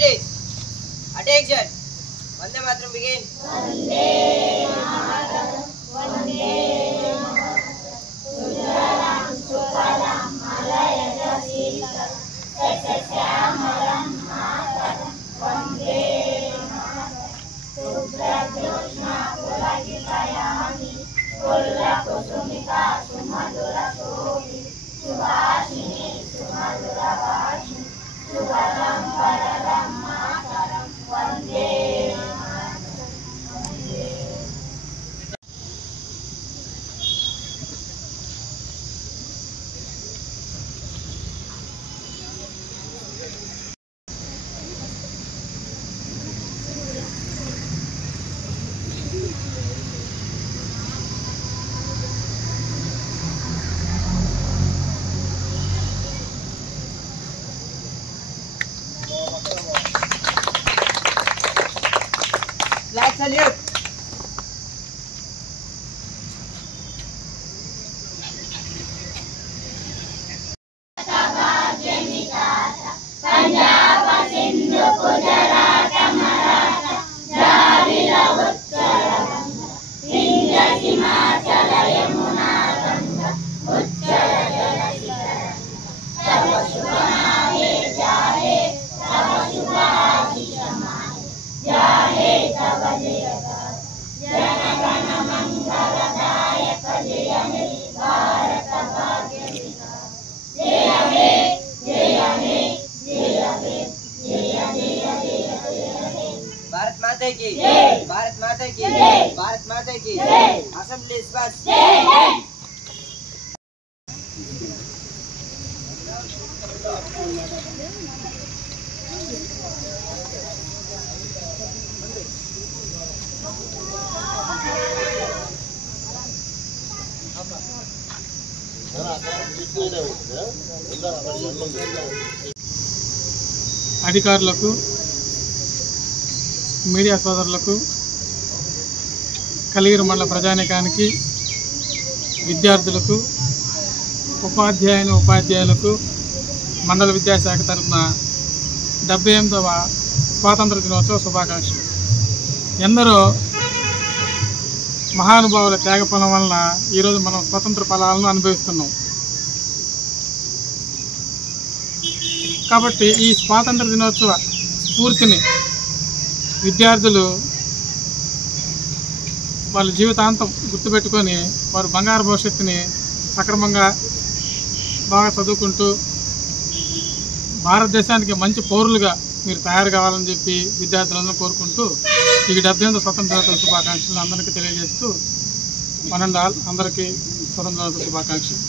Artist, attention. Vande Mataram begin. Vande Mataram, Vande Mataram. Sujalam Sukalam Malayana Sitaram Sasyamaram Mataram. Vande Mataram. Subhajyotsna Pulakitayami Pulla Kusumika Sumadura Sohi Subhashini Sumadura Vashini Subharam Pararam Mataram. Vande Flag salute. Punjab, Sindhu, Gujarat, Maratha, Dravida, Uttara Ganga, Indra, Himachala, Yamuna, Ganga, Uttara Jalasikara. Tava Shubhanahe Jahe, Tava Shubhahi Shamahe, Jahe Tava Jayaka, Janagana Mangaladayaka, Jaya He, Bharata Bhagya Vikasa, Jaya He, Jaya He, Jaya He, Jaya Jaya Jaya Jaya He. Bharat Mata ki Jai, Bharat Mata ki Jai, Bharat Mata ki Jai. Assembly Spas Jai Jai. అధికారులకు media సోదరులకు కలిగిరి మండల ప్రజానీకానికి విద్యార్థులకు ఉపాధ్యాయులకు మండల విద్యాశాఖ తరఫున 78వ స్వాతంత్ర దినోత్సవ శుభాకాంక్షలు. ఎందరో మహానుభావుల త్యాగఫలం వలన ఈరోజు మనం స్వతంత్ర ఫలాలను అనుభవిస్తున్నాం. కాబట్టి ఈ స్వాతంత్ర దినోత్సవ స్ఫూర్తిని విద్యార్థులు వాళ్ళ జీవితాంతం గుర్తుపెట్టుకొని వారు బంగారు భవిష్యత్తుని సక్రమంగా బాగా చదువుకుంటూ భారతదేశానికి మంచి పౌరులుగా మీరు తయారు కావాలని చెప్పి విద్యార్థులందరూ కోరుకుంటూ ఈ 78వ స్వతంత్ర దినోత్సవ శుభాకాంక్షలు అందరికీ తెలియజేస్తూ అందరికీ స్వతంత్ర దినోత్సవ శుభాకాంక్షలు.